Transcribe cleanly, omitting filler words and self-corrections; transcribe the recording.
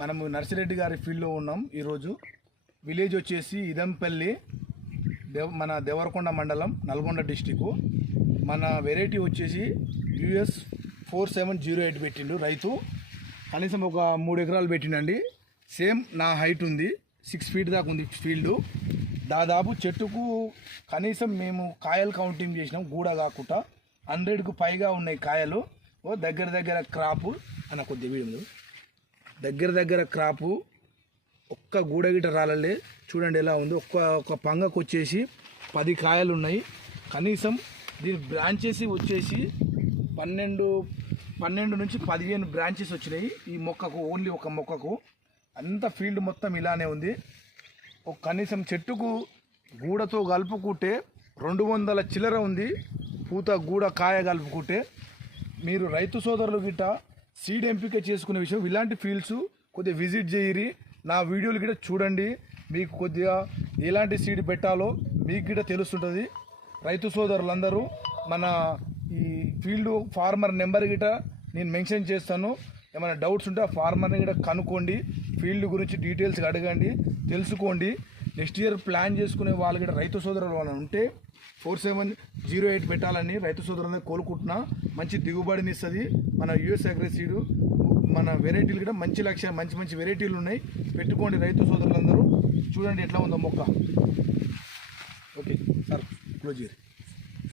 మనము నర్సిరెడ్డి గారి ఫీల్డ్లో ఉన్నాం. ఈరోజు విలేజ్ వచ్చేసి ఇదంపల్లి, మన దేవరకొండ మండలం, నల్గొండ డిస్టిక్. మన వెరైటీ వచ్చేసి US 4708 పెట్టిండు రైతు. కనీసం ఒక 3 ఎకరాలు పెట్టిండండి. సేమ్ నా హైట్ ఉంది, 6 ఫీట్ దాకా ఉంది ఫీల్డ్. దాదాపు చెట్టుకు కనీసం మేము కాయలు కౌంటింగ్ చేసినాం, గూడ కాకుండా 100కు పైగా ఉన్నాయి కాయలు. దగ్గర క్రాపు అన్న కొద్ది వీడియో దగ్గర క్రాపు ఒక్క గూడగిట రాలలే. చూడండి ఎలా ఉంది. ఒక్క పంగకు వచ్చేసి 10 కాయలు ఉన్నాయి. కనీసం దీని బ్రాంచెస్ వచ్చేసి 12 నుంచి 15 బ్రాంచెస్ వచ్చినాయి ఈ మొక్కకు, ఓన్లీ ఒక మొక్కకు. అంత ఫీల్డ్ మొత్తం ఇలానే ఉంది. కనీసం చెట్టుకు గూడతో కలుపుకుంటే 200 చిల్లర ఉంది. పూత గూడ కాయ కలుపుకుంటే మీరు రైతు సోదరులు గిట్ట సీడ్ ఎంపిక చేసుకునే విషయం, ఇలాంటి ఫీల్డ్స్ కొద్దిగా విజిట్ చేయరి. నా వీడియోలు గిట్ట చూడండి, మీకు కొద్దిగా ఎలాంటి సీడ్ పెట్టాలో మీకు గిట్ట తెలుస్తుంటుంది. రైతు సోదరులందరూ మన ఈ ఫీల్డ్ ఫార్మర్ నెంబర్ గిట్ట నేను మెన్షన్ చేస్తాను. ఏమైనా డౌట్స్ ఉంటే ఆ ఫార్మర్ని గిట్ట కనుక్కోండి, ఫీల్డ్ గురించి డీటెయిల్స్ అడగండి, తెలుసుకోండి. నెక్స్ట్ ఇయర్ ప్లాన్ చేసుకునే వాళ్ళు గిట్ట రైతు సోదరులు వాళ్ళు ఉంటే 4708 పెట్టాలని రైతు సోదరులందరూ కోరుకుంటున్నా. మంచి దిగుబడిని ఇస్తుంది మన US అగ్రి సీడ్. మన వెరైటీలు కూడా మంచి వెరైటీలు ఉన్నాయి. పెట్టుకోండి రైతు సోదరులందరూ. చూడండి ఎట్లా ఉందో మొక్క. ఓకే సార్, క్లోజ్ చేయండి.